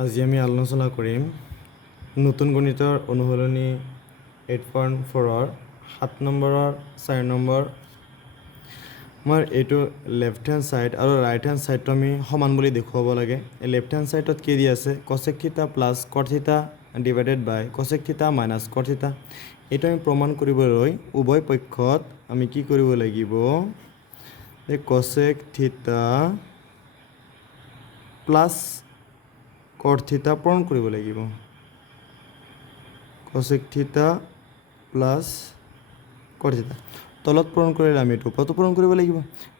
আজি আমি আলোচনা কৰিম নতুন গণিতৰ অনুশীলনী 8.4 7 নম্বৰৰ 4 নম্বৰ আমাৰ এইটো লেফ্ট হেণ্ড সাইড আৰু ৰাইট হেণ্ড সাইডটো আমি সমান বুলি দেখুৱাব লাগে। লেফ্ট হেণ্ড সাইডত কি দি আছে cosec থিটা প্লাছ cot থিটা ডিভাইডেড বাই cosec থিটা মাইনাছ cot থিটা। এইটো আমি প্ৰমাণ কৰিবলৈ উভয় পক্ষত আমি কি কৰিব লাগিব যে cosec থিটা প্লাছ cot থিটা পূৰণ কৰিব লাগিব। cosec থিটা প্লাছ cot থিটা তলত পূৰণ কৰিলে আমি এইটো ওপৰতো পূৰণ কৰিব লাগিব।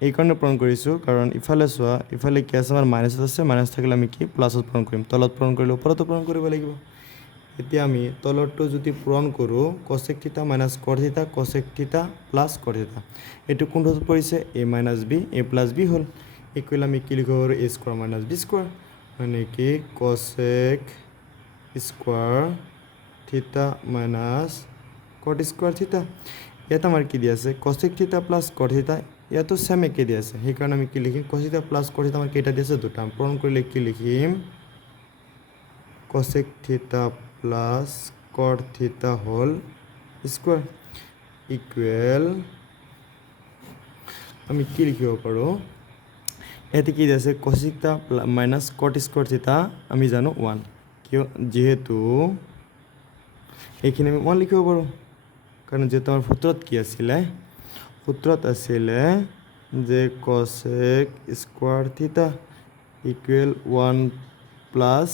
এইকাৰণে পূৰণ কৰিছোঁ কাৰণ ইফালে চোৱা ইফালে কি আছে আমাৰ মাইনাছত আছে, মাইনাছ থাকিলে আমি কি প্লাছত পূৰণ কৰিম। তলত পূৰণ কৰিলে ওপৰতো পূৰণ কৰিব লাগিব। এতিয়া আমি তলৰটো যদি পূৰণ কৰোঁ cosec থিটা মাইনাছ cot থিটা cosec থিটা প্লাছ cot থিটা, এইটো কোনটোত পৰিছে a minus b a plus b হ'ল। ইকুৱেল আমি কি লিখিব পাৰোঁ a square minus b square, মানে কি cosec স্কোৱাৰ থিটা মাইনাছ cot স্কোৱাৰ থিটা। ইয়াত আমাৰ কি দিয়া আছে cosec থিটা প্লাছ cot থিটা, ইয়াতো চেম একে দিয়া আছে, সেইকাৰণে আমি কি লিখিম cos থিটা প্লাছ cot থিটা আমাৰ কেইটা দিয়া আছে দুটা। পূৰণ কৰিলে কি লিখিম cosec থিটা প্লাছ cot থিটা হোল স্কোৱাৰ ইকুৱেল আমি কি লিখিব পাৰোঁ ইয়াতে কি দিয়া আছে cos থিটা মাইনাছ cot স্কোৱাৰ থিটা আমি জানো 1, কিয় যিহেতু এইখিনি আমি 1 লিখিব পাৰোঁ কাৰণ যেহেতু আমাৰ সূত্ৰত কি আছিলে সূত্ৰত আছিলে যে cosec স্কোৱাৰ থিটা ইকুৱেল 1 প্লাছ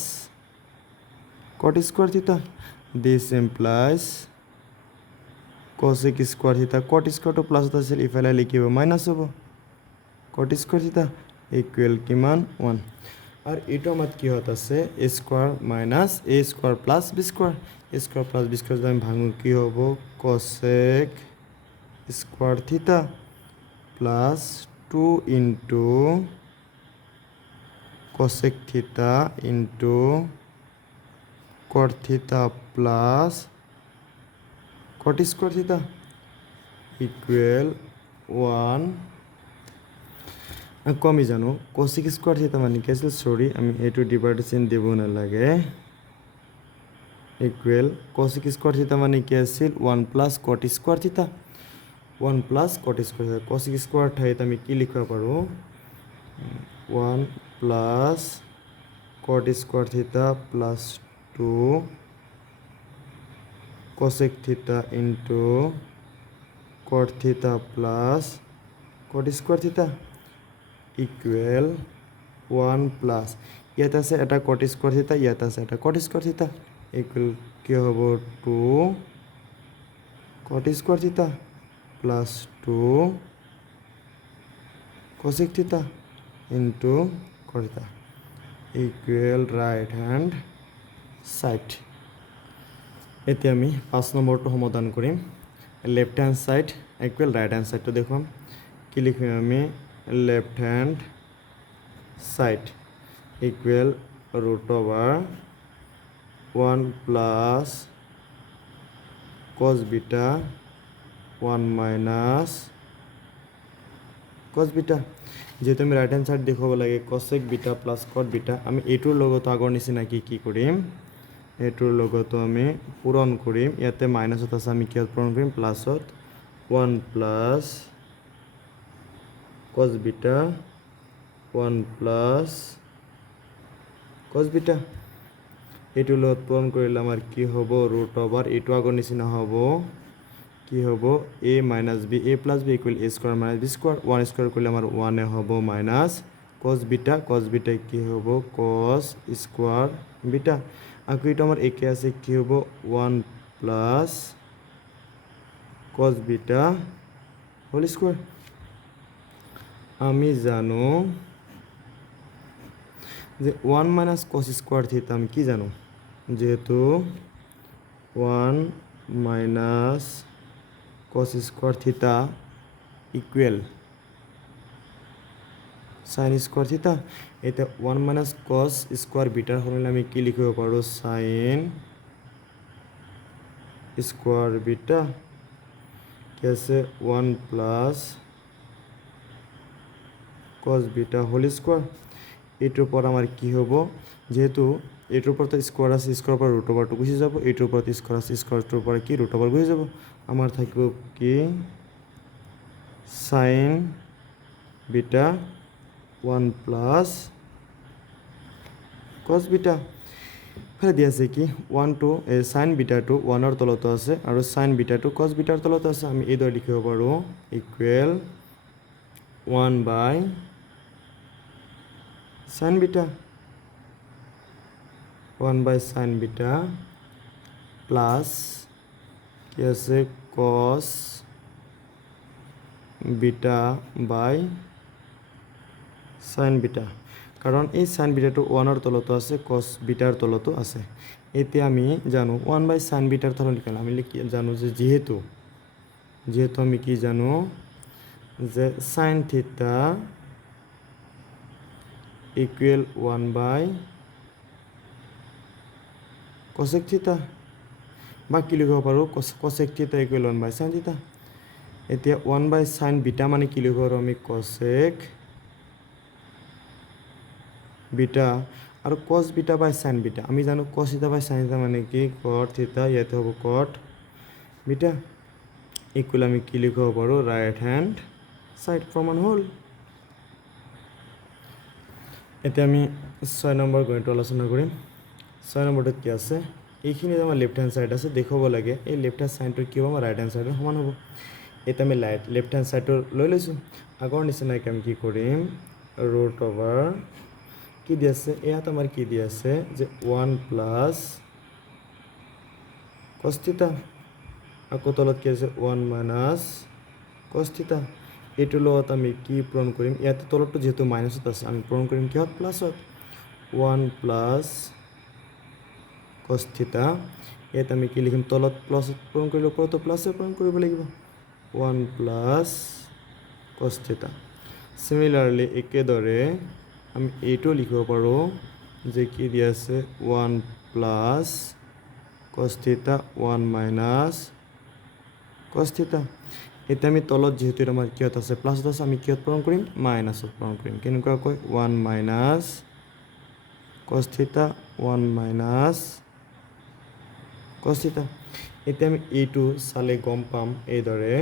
cot স্কোৱাৰ থিটা। দিছ ইমপ্লাইজ cosec স্কোৱাৰ থিটা cot স্কোৱাৰটো প্লাছত আছিল, ইফালে লিখিব মাইনাছ হ'ব cot স্কোৱাৰ থিটা ইকুৱেল কিমান 1। আৰু এইটো আমাৰ কিহত আছে a square minus a square plus b square. a square plus b square যদি আমি ভাঙো কি হ'ব cosec square theta plus 2 into cosec theta into cot থিটা প্লাছ cot স্কোৱাৰ থিটা ইকুৱেল 1। আকৌ আমি জানো cosec স্কোৱাৰ থিটা মানে কি আছিল, চৰি আমি এইটো ডিভাইড চিন দিব নালাগে, ইকুৱেল cosec স্কোৱাৰ থিটা মানে কি আছিল 1 প্লাছ cot স্কোৱাৰ থিটা 1 প্লাছ cot স্কোৱাৰ থিটা। cosec স্কোৱাৰ ঠাইত আমি কি লিখিব পাৰোঁ 1 plus cot square theta plus 2 cosec theta into cot থিটা প্লাছ cot স্কোৱাৰ থিটা ইকুৱেল 1 প্লাছ ইয়াত আছে এটা cot স্কোৱাৰ থিটা, ইয়াত আছে এটা cot স্কোৱাৰ থিটা ইকুৱেল কি হ'ব 2 cot square theta plus 2 cosec theta into cot theta equal right hand side. এতিয়া আমি 5 নম্বৰটো সমাধান কৰিম। Left hand side equal right hand সাইডটো দেখুৱাম। কি লিখিম আমি left hand side equal root over 1 plus cos beta 1 minus cos beta. যেহেতু আমি ৰাইট হেণ্ড সাইড দেখুৱাব লাগে cosec beta plus cot beta, আমি এইটোৰ লগতো আগৰ নিচিনা কি কৰিম এইটোৰ লগতো আমি পূৰণ কৰিম। ইয়াতে মাইনাছত আছে আমি কিহত পূৰণ কৰিম প্লাছত 1 plus cos beta 1 plus cos beta. এইটোৰ লগত পূৰণ কৰিলে আমাৰ কি হ'ব ৰুট অভাৰ এইটো আগৰ নিচিনা হ'ব কি হ'ব a minus b a plus b equal a square minus b square. 1 square কৰিলে আমাৰ 1 হ'ব মাইনাছ cos বিটা কি হ'ব cos স্কোৱাৰ বিটা। আকৌ এইটো আমাৰ একে আছে কি হ'ব 1 plus cos beta whole square. আমি জানো যে 1 মাইনাছ cos স্কোৱাৰ থিটা আমি কি জানো যেহেতু 1 মাইনাছ cos স্কোৱাৰ থিটা ইকুৱেল sin স্কোৱাৰ থিটা। এতিয়া 1 মাইনাছ cos স্কোৱাৰ বিটাৰ সলনি আমি কি লিখিব পাৰোঁ sin স্কোৱাৰ বিটা কি আছে 1 plus cos beta whole square. এইটোৰ পৰা আমাৰ কি হ'ব যেহেতু এইটোৰ ওপৰত স্কোৱাৰ আছে, স্কোৱাৰৰ পৰা ৰুট অভাৰটো গুচি যাব, এইটোৰ ওপৰত স্কোৱাৰ আছে, স্কোৱাৰটোৰ পৰা কি ৰুট অভাৰ গুচি যাব। আমাৰ থাকিব কি সাইন বিটা 1 প্লাছ কছ বিটা। ফালে দিয়া আছে কি 1 সাইন বিটাটো 1ৰ তলতো আছে আৰু সাইন বিটাটো কছ বিটাৰ তলতো আছে। আমি এইদৰে লিখিব পাৰোঁ equal 1 by sine beta, 1 by sine beta plus কি আছে cos beta by sine beta, কাৰণ এই সাইন বিটাটো 1ৰ তলতো আছে, কস বিটাৰ তলতো আছে। এতিয়া আমি জানো 1 বাই সাইন বিটাৰ তলত লিখিম, আমি জানো যে যিহেতু আমি কি জানো যে সাইন থিটা ইকুৱেল 1 বাই কসেক থিটা, বা কি লিখিব পাৰোঁ কসেক থিটা ইকুৱেল 1 বাই সাইন থিটা। এতিয়া 1 বাই সাইন বিটা মানে কি লিখিব পাৰোঁ আমি কসেক বিটা আৰু cos beta by sine beta. আমি জানো cos theta by sine theta মানে কি কট থিটা, ইয়াতে হ'ব কট বিটা ইকুৱেল আমি কি লিখিব পাৰোঁ ৰাইট হেণ্ড সাইড প্ৰমাণ হ'ল। এতিয়া আমি 6 নম্বৰ গণিতটো আলোচনা কৰিম। 6 নম্বৰটোত কি আছে, এইখিনি আমাৰ লেফ্ট হেণ্ড ছাইড আছে, দেখুৱাব লাগে এই লেফ্ট হেণ্ড ছাইডটো কি হ'ব আমাৰ ৰাইট হেণ্ড ছাইডৰ সমান হ'ব। এতিয়া আমি লেফ্ট হেণ্ড ছাইডটো লৈ লৈছোঁ। আগৰ নিচিনাকৈ আমি কি কৰিম ৰুট অভাৰ কি দি আছে, ইয়াত আমাৰ কি দি আছে যে 1 প্লাছ কছ থিটা, আকৌ তলত কি আছে 1 মাইনাছ কছ থিটা। এইটোৰ লগত আমি কি পূৰণ কৰিম, ইয়াতে তলতটো যিহেতু মাইনাছত আছে আমি পূৰণ কৰিম কিহত প্লাছত, 1 প্লাছ কছ থিটা। ইয়াত আমি কি লিখিম তলত প্লাছত পূৰণ কৰিলে ওপৰতো প্লাছে পূৰণ কৰিব লাগিব 1 প্লাছ কছ থিটা। চিমিলাৰলি একেদৰে আমি এইটো লিখিব পাৰোঁ যে কি দি আছে 1 প্লাছ কছ থিটা 1 মাইনাছ কছ থিটা। এতিয়া আমি তলত যিহেতু আমাৰ কিহত আছে প্লাছত আছে, আমি কিহত পূৰণ কৰিম মাইনাছত পূৰণ কৰিম। কেনেকুৱাকৈ 1 মাইনাছ কছ থিটা 1 মাইনাছ কছ থিটা। এতিয়া আমি এইটো চালে গম পাম এইদৰে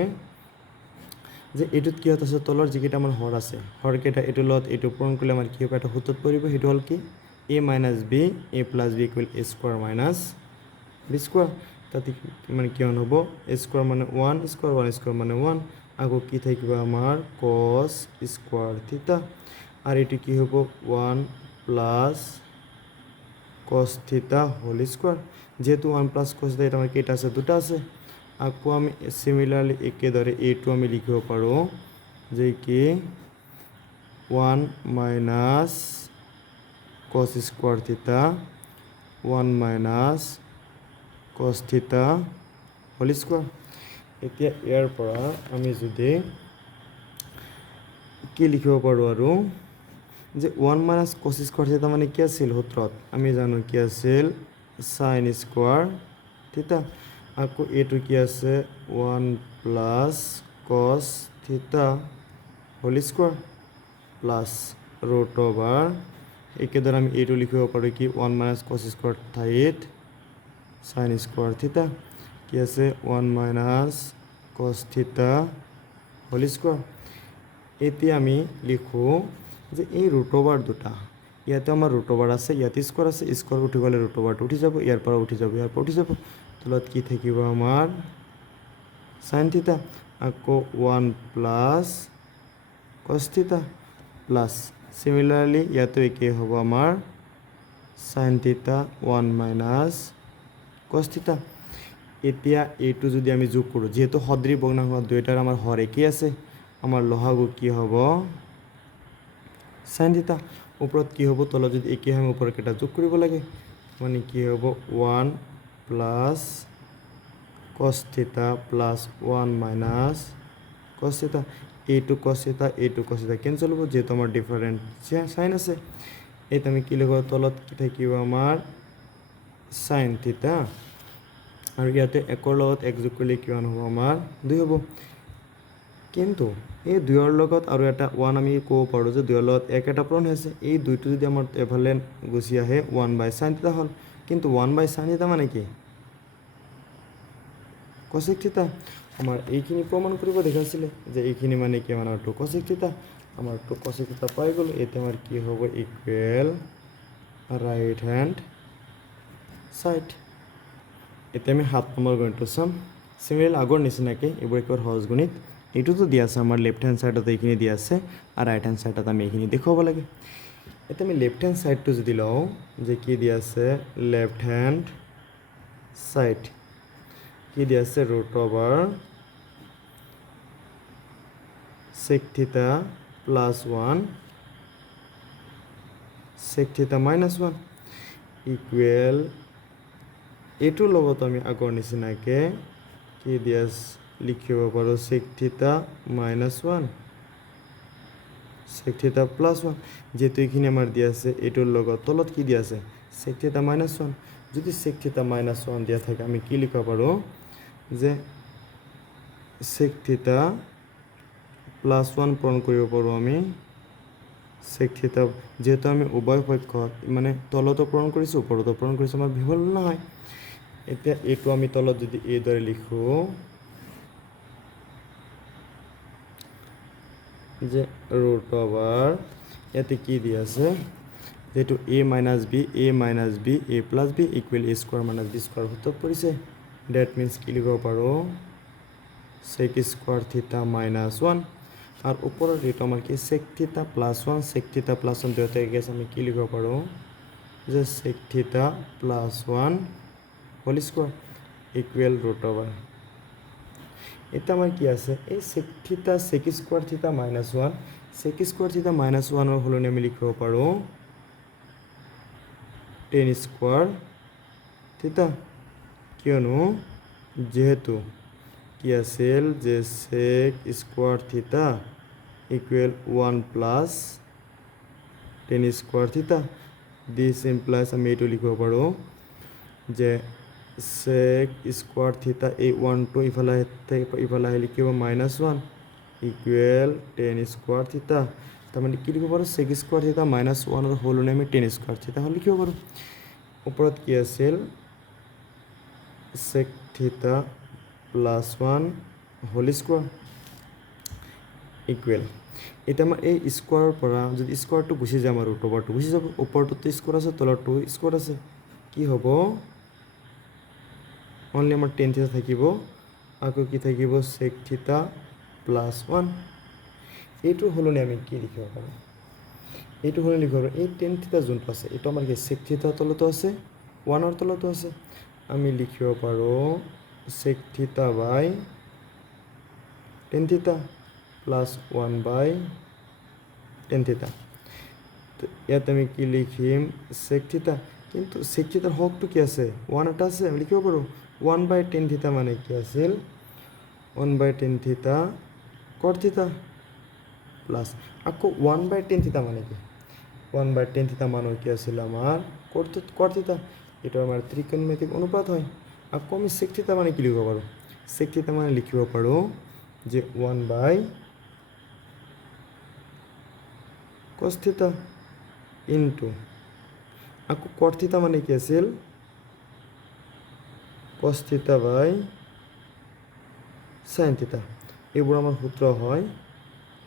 যে এইটোত কিহত আছে তলৰ যিকেইটা আমাৰ হৰ আছে, হৰকেইটা এইটোৰ লগত এইটো পূৰণ কৰিলে আমাৰ কি হ'ব এটা সূত্ৰত পৰিব, সেইটো হ'ল কি a minus b a plus b equal a square minus b square. তাতে মানে কিমান হ'ব a স্কোৱাৰ মানে 1 স্কোৱাৰ 1 স্কোৱাৰ মানে 1, আকৌ কি থাকিব আমাৰ কছ স্কোৱাৰ থিটা, আৰু এইটো কি হ'ব 1 plus cos theta whole square. যেহেতু 1 প্লাছ কছ থিটা এটা আমাৰ কেইটা আছে দুটা আছে। আকৌ আমি চিমিলাৰলি একেদৰে এইটো আমি লিখিব পাৰোঁ যে কি 1 মাইনাছ কছ স্কোৱাৰ থিটা 1 মাইনাছ কছ থিটা হোল স্কোৱাৰ। এতিয়া ইয়াৰ পৰা আমি যদি কি লিখিব পাৰোঁ আৰু যে 1 মাইনাছ কছ স্কোৱাৰ থিটা মানে কি আছিল সূত্ৰত আমি জানো কি আছিল সাইন স্কোৱাৰ থিটা। আকৌ এইটো কি আছে 1 plus cos theta whole square plus root over. একেদৰে আমি এইটো লিখিব পাৰোঁ কি 1 মাইনাছ কছ স্কোৱাৰ ঠাইত সাইন স্কোৱাৰ থিটা কি আছে 1 মাইনাছ কছ থিটা হোল স্কোৱাৰ। এতিয়া আমি লিখোঁ যে এই ৰুট অভাৰ দুটা, ইয়াতে আমাৰ ৰুট অভাৰ আছে, ইয়াতে স্কোৱাৰ আছে, স্কোৱাৰ উঠি গ'লে ৰুট অভাৰটো উঠি যাব, ইয়াৰ পৰা উঠি যাব, ইয়াৰ পৰা উঠি যাব, তলত কি থাকিব আমাৰ সাইন থিটা, আকৌ 1 প্লাছ কছ থিটা প্লাছ চিমিলাৰলি ইয়াতো একেই হ'ব আমাৰ সাইন থিটা 1 মাইনাছ কছ থিটা। এতিয়া এইটো যদি আমি যোগ কৰোঁ, যিহেতু সদৃশ ভগ্নাংশ দুয়োটাৰ আমাৰ হৰ একেই আছে, আমাৰ লসাগু কি হ'ব সাইন থিটা। ওপৰত কি হ'ব তলত যদি একেই হয় ওপৰত কেইটা যোগ কৰিব লাগে, মানে কি হ'ব 1 প্লাছ কছ থিটা প্লাছ 1 মাইনাছ কছ থিটা। এইটো কছ থিটা এইটো কছ থিটা কেঞ্চেল হ'ব, যিহেতু আমাৰ ডিফাৰেণ্ট সাইন আছে। এইটো আমি কি লিখিব তলত কি থাকিব আমাৰ সাইন থিটা, আৰু ইয়াতে 1ৰ লগত 1 যোগ কৰিলে কিমান হ'ব আমাৰ 2 হ'ব। কিন্তু এই 2ৰ লগত আৰু এটা 1 আমি ক'ব পাৰোঁ যে 2ৰ লগত 1 এটা পূৰণ হৈছে এই 2টো যদি আমাৰ এফালে গুচি আহে 1/sin থিটা হ'ল কিন্তু 1/sin থিটা মানে কি cosec থিটা আমাৰ এইখিনি প্ৰমাণ কৰিব দেখাইছিলে যে এইখিনি মানে কি আমাৰ টু cosec থিটা আমাৰ টু cosec থিটা পাই গ'ল এতিয়া আমাৰ কি হ'ব ইকুৱেল ৰাইট হেণ্ড সাইড এতিয়া আমি 7 নম্বৰ গণিতটো চাম সিমিলাৰলি আগৰ নিচিনাকৈ এইবোৰ একবাৰ সহজ গণিত এইটোতো দিয়া আছে আমাৰ লেফ্ট হেণ্ড সাইডত এইখিনি দিয়া আছে আৰু ৰাইট হেণ্ড সাইডত আমি এইখিনি দেখুৱাব লাগে এতিয়া আমি লেফ্ট হেণ্ড সাইডটো যদি লওঁ যে কি দিয়া আছে লেফ্ট হেণ্ড সাইড কি দিয়া আছে √/sec থিটা প্লাছ 1 sec থিটা মাইনাছ 1 ইকুৱেল এইটোৰ লগত আমি আগৰ নিচিনাকৈ কি দিয়া লিখিব পাৰোঁ sec থিটা মাইনাছ 1 sec থিটা প্লাছ 1 যেহেতু এইখিনি আমাৰ দিয়া আছে এইটোৰ লগত তলত কি দিয়া আছে sec থিটা মাইনাছ 1 যদি sec থিটা মাইনাছ 1 দিয়া থাকে আমি কি লিখিব পাৰোঁ যে sec থিটা প্লাছ 1 পূৰণ কৰিব পাৰোঁ আমি sec থিটা যেহেতু আমি উভয় পক্ষত মানে তলতো পূৰণ কৰিছোঁ ওপৰতো পূৰণ কৰিছোঁ আমাৰ বিভল নহয় এতিয়া এইটো আমি তলত যদি এইদৰে লিখোঁ যে √/, ইয়াতে কি দিয়া আছে যেহেতু a minus b a plus b equal a square minus b square সূত্ৰত পৰিছে ডেট মিনছ কি লিখিব পাৰোঁ sec স্কোৱাৰ থিটা মাইনাছ 1 আৰু ওপৰত এইটো আমাৰ কি sec থিটা প্লাছ 1 sec থিটা প্লাছ 1 দুয়োটা একে আছে আমি কি লিখিব পাৰোঁ যে sec থিটা প্লাছ 1 হোল স্কোৱাৰ ইকুৱেল √/। এটা আমাৰ কি আছে এই sec থিটা sec স্কোৱাৰ থিটা মাইনাছ 1 sec স্কোৱাৰ থিটা মাইনাছ 1ৰ সলনি আমি লিখিব পাৰোঁ tan স্কোৱাৰ থিটা কিয়নো যেহেতু কি আছিল যে sec স্কোৱাৰ থিটা ইকুৱেল 1 প্লাছ tan স্কোৱাৰ থিটা দিছ ইমপ্লাইজ আমি এইটো লিখিব পাৰোঁ যে sec স্কোৱাৰ থিটা এই 1টো ইফালে আহি লিখিব মাইনাছ 1 ইকুৱেল tan স্কোৱাৰ থিটা তাৰমানে কি লিখিব পাৰোঁ sec স্কোৱাৰ থিটা মাইনাছ 1ৰ সলনি আমি tan স্কোৱাৰ থিটা লিখিব পাৰোঁ ওপৰত কি আছিল sec থিটা প্লাছ 1 হোল স্কোৱাৰ ইকুৱেল এতিয়া আমাৰ এই স্কোৱাৰৰ পৰা যদি স্কোৱাৰটো গুচি যায় আমাৰ √/টো গুচি যাব ওপৰটোতো স্কোৱাৰ আছে তলৰটো স্কোৱাৰ আছে কি হ'ব অনলি আমাৰ tan থিটা থাকিব আকৌ কি থাকিব sec থিটা প্লাছ 1 এইটোৰ সলনি আমি কি লিখিব পাৰোঁ এইটো সলনি লিখিব পাৰোঁ এই tan থিটা যোনটো আছে এইটো আমাৰ কি sec থিটাৰ তলতো আছে 1ৰ তলতো আছে আমি লিখিব পাৰোঁ sec থিটা বাই tan থিটা প্লাছ 1/tan থিটা ইয়াত আমি কি লিখিম sec থিটা কিন্তু sec থিটাৰ হকটো কি আছে 1 এটা আছে আমি লিখিব পাৰোঁ 1/tan থিটা মানে কি আছিল 1/tan থিটা cot থিটা প্লাছ আকৌ 1/tan থিটা মানে কি 1/tan থিটা মানে কি আছিল আমাৰ cot থিটা এইটো আমাৰ ত্ৰিকোণমিতিক অনুপাত হয় আকৌ আমি sec থিটা মানে কি লিখিব পাৰোঁ sec থিটা মানে লিখিব পাৰোঁ যে 1/cos থিটা ইনটু আকৌ cot থিটা মানে কি আছিল cos থিটা বাই sin থিটা এইবোৰ আমাৰ সূত্ৰ হয়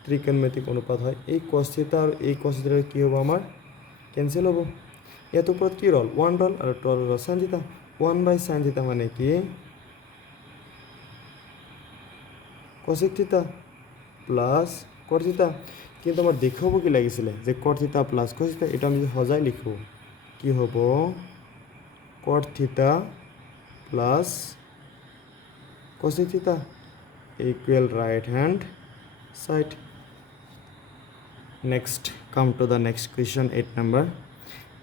ত্ৰিকোণমিতিক অনুপাত হয় এই cos থিটা আৰু এই cos থিটা কি হ'ব আমাৰ কেনসেল হ'ব ইয়াত ওপৰত কি ৰল 1 ৰল আৰু 2 ৰল sin থিটা 1/sin থিটা মানে কি cosec থিটা প্লাস cot থিটা কিন্তু আমার দেখাবো কি লাগিছিলে যে cot থিটা প্লাস cos থিটা এটা আমি সজাই লিখো কি হ'ব cot থিটা প্লাস cosec থিটা equal right hand side. Next come to the next question 8 number.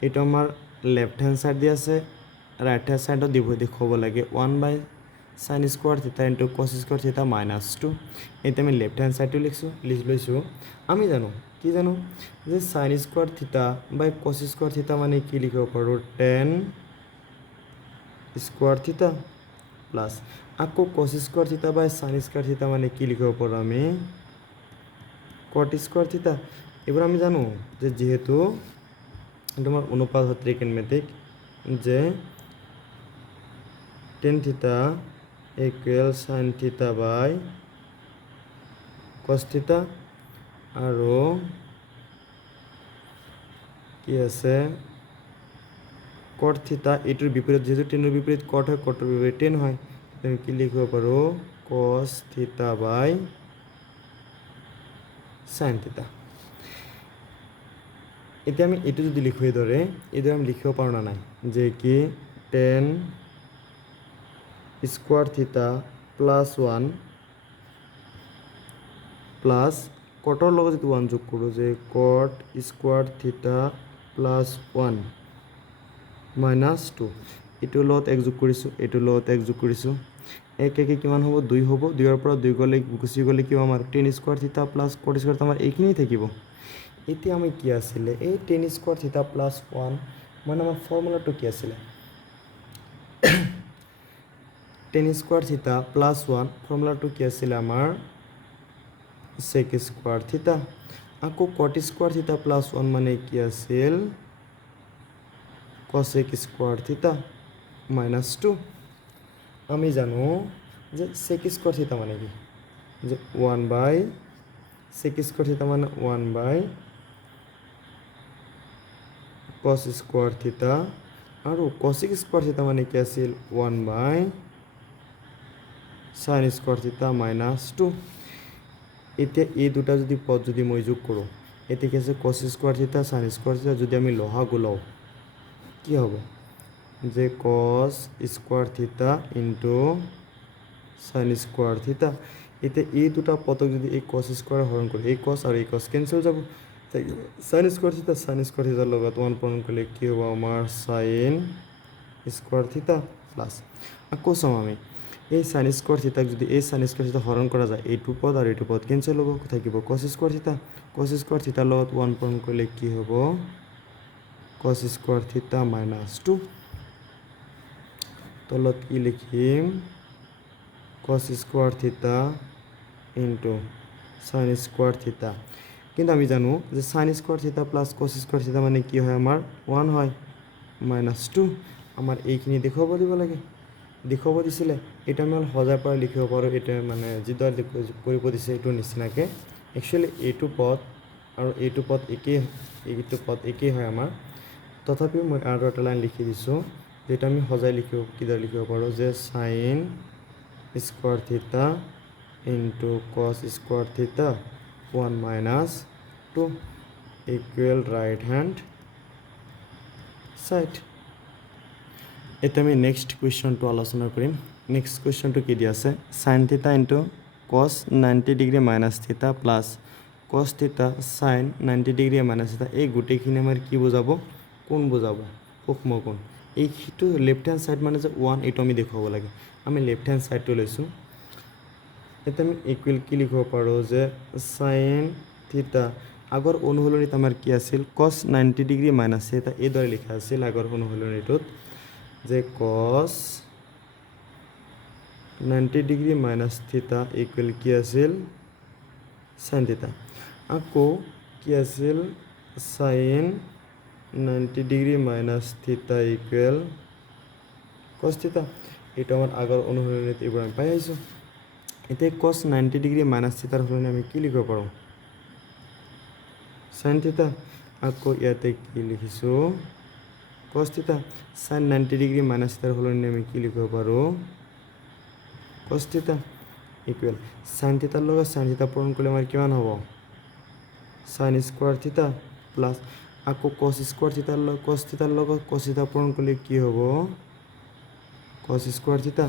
এটা আমার left hand side দিয়ে আছে right hand side দিব দেখাব লাগে 1/sin square theta into cos square theta minus 2 এটা আমি left hand side লিখছো আমি জানো কি জানো যে sin square theta by cos square theta মানে কি লিখিব পাৰো tan square theta প্লাছ আকৌ কছ স্কোৱাৰ থিটা বাই সাইন স্কোৱাৰ থিটা মানে কি লিখিব পাৰোঁ আমি কট স্কোৱাৰ থিটা এইবোৰ আমি জানো যে যেহেতু তোমাৰ অনুপাত হয় ট্ৰিগনমেট্ৰিক যে tan theta equal sine theta বাই কছ থিটা আৰু কি আছে কট থিটা এইটোৰ বিপৰীত যেহেতু টেনৰ বিপৰীত কট হয় কটৰ বিপৰীত টেন হয় আমি কি লিখিব পাৰোঁ কছ থিটা বাই সাইন থিটা এতিয়া আমি এইটো যদি লিখোঁ এইদৰে আমি লিখিব পাৰোঁ না নাই যে কি ten square theta plus 1 plus কটৰ লগত যদি 1 যোগ কৰোঁ যে কট স্কোৱাৰ থিটা প্লাছ 1 মাইনাছ 2 এইটোৰ লগত 1 যোগ কৰিছোঁ এইটোৰ লগত 1 যোগ কৰিছোঁ এক একে কিমান হ'ব 2 হ'ব 2ৰ পৰা 2 গ'লে গুচি গ'লে কি আমাৰ টেন স্কোৱাৰ থিটা প্লাছ কট স্কোৱাৰ আমাৰ এইখিনি থাকিব এতিয়া আমি কি আছিলে এই টেন স্কোৱাৰ থিটা প্লাছ 1 মানে আমাৰ ফৰ্মুলাটো কি আছিলে টেন স্কোৱাৰ থিটা প্লাছ 1 ফৰ্মুলাটো কি আছিলে আমাৰ সেক স্কোৱাৰ থিটা আকৌ কট স্কোৱাৰ থিটা প্লাছ 1 মানে কি আছিল কসেক স্কোৱাৰ থিটা মাইনাছ 2 আমি জানো যে সেক স্কোৱাৰ থিটা মানে কি যে 1 বাই সেক স্কোৱাৰ থিটা মানে 1 বাই কস স্কোৱাৰ থিটা আৰু কসেক স্কোৱাৰ থিটা মানে কি আছিল 1 বাই সাইন স্কোৱাৰ থিটা মাইনাছ 2 এতিয়া এই দুটা যদি পদ যদি মই যোগ কৰোঁ এতিয়া কি আছে কস স্কোৱাৰ থিটা সাইন স্কোৱাৰ থিটা যদি আমি লহাগু লওঁ কি হ'ব যে কস স্কোৱাৰ থিটা ইনটু সাইন স্কোৱাৰ থিটা এতিয়া এই দুটা পদক যদি এই কস স্কোৱাৰ হৰণ কৰোঁ এই কস আৰু এই কস কেঞ্চেল যাব সাইন স্কোৱাৰ থিটাৰ লগত 1 পূৰণ কৰিলে কি হ'ব আমাৰ সাইন স্কোৱাৰ থিটা প্লাছ আকৌ চাওঁ আমি এই সাইন স্কোৱাৰ থিটাক যদি এই সাইন স্কোৱাৰ থিটা হৰণ কৰা যায় এইটো পদ আৰু এইটো পদ কেঞ্চেল হ'ব থাকিব কস স্কোৱাৰ থিটাৰ লগত 1 পূৰণ কৰিলে কি হ'ব কস স্কোৱাৰ থিটা মাইনাছ 2 তলত কি লিখিম কস স্কোৱাৰ থিটা ইনটু সাইন স্কোৱাৰ থিটা কিন্তু আমি জানো যে সাইন স্কোৱাৰ থিটা প্লাছ কস স্কোৱাৰ থিটা মানে কি হয় আমাৰ 1 হয় মাইনাছ 2 আমাৰ এইখিনি দেখুৱাব দিব লাগে দেখুৱাব দিছিলে এটা আমি সজাই পৰা লিখিব পাৰোঁ এটা মানে যিদৰে কৰিব দিছে এইটোৰ নিচিনাকৈ একচুৱেলি এইটো পদ আৰু এইটো পদ একেই হয় আমাৰ তথাপিও মই আৰু এটা লাইন লিখি দিছোঁ যেটা আমি সজাই কিদৰে লিখিব পাৰোঁ যে সাইন স্কোৱাৰ থিটা ইনটু কস স্কোৱাৰ থিটা 1 minus 2 equal right hand side এতিয়া আমি নেক্সট কুৱেশ্যনটো আলোচনা কৰিম নেক্সট কুৱেশ্যনটো কি দিয়া আছে সাইন থিটা ইনটু কস 90 ডিগ্ৰী মাইনাছ থিটা plus cos theta sine 90 degree minus থিটা এই গোটেইখিনি আমাৰ কি বুজাব কোন বুজাব সূক্ষ্ম কোণ এইটো লেফ্ট হেণ্ড সাইড মানে যে 1 এইটো আমি দেখুৱাব লাগে আমি লেফ্ট হেণ্ড সাইডটো লৈছোঁ এতিয়া আমি ইকুৱেল কি লিখিব পাৰোঁ যে সাইন থিটা আগৰ অনুসলনিত আমাৰ কি আছিল কস 90 ডিগ্ৰী মাইনাছ থিটা এইদৰে লিখা আছিল আগৰ অনুসলনিটোত যে কস 90 ডিগ্ৰী মাইনাছ থিটা ইকুৱেল কি আছিল সাইন থিটা আকৌ কি আছিল সাইন 90 ডিগ্ৰী মাইনাছ থিটা ইকুৱেল কস থিটা এইটো আমাৰ আগৰ অনুসৰণিত এইবোৰ আমি পাই আহিছোঁ এতিয়া কস 90 ডিগ্ৰী মাইনাছ থিটাৰ সলনি আমি কি লিখিব পাৰোঁ সাইন থিটা আকৌ ইয়াতে কি লিখিছোঁ cos theta sine 90 degree minus থিটাৰ সলনি আমি কি লিখিব পাৰোঁ কস থিটা ইকুৱেল সাইন থিটাৰ লগত সাইন থিটা পূৰণ কৰিলে আমাৰ কিমান হ'ব সাইন স্কোৱাৰ থিটা প্লাছ আকৌ কস স্কোৱাৰ থিটাৰ লগত কস থিটা পূৰণ কৰিলে কি হ'ব কস স্কোৱাৰ থিটা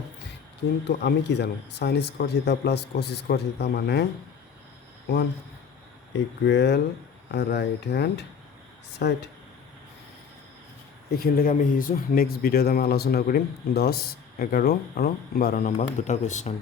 কিন্তু আমি কি জানো সাইন স্কোৱাৰ থিটা প্লাছ কস স্কোৱাৰ থিটা মানে 1 ইকুৱেল ৰাইট হেণ্ড সাইড এইখিনিলৈকে আমি শিকিছোঁ নেক্সট ভিডিঅ'ত আমি আলোচনা কৰিম 10, 11 আৰু 12 নম্বৰ দুটা কুৱেশ্যন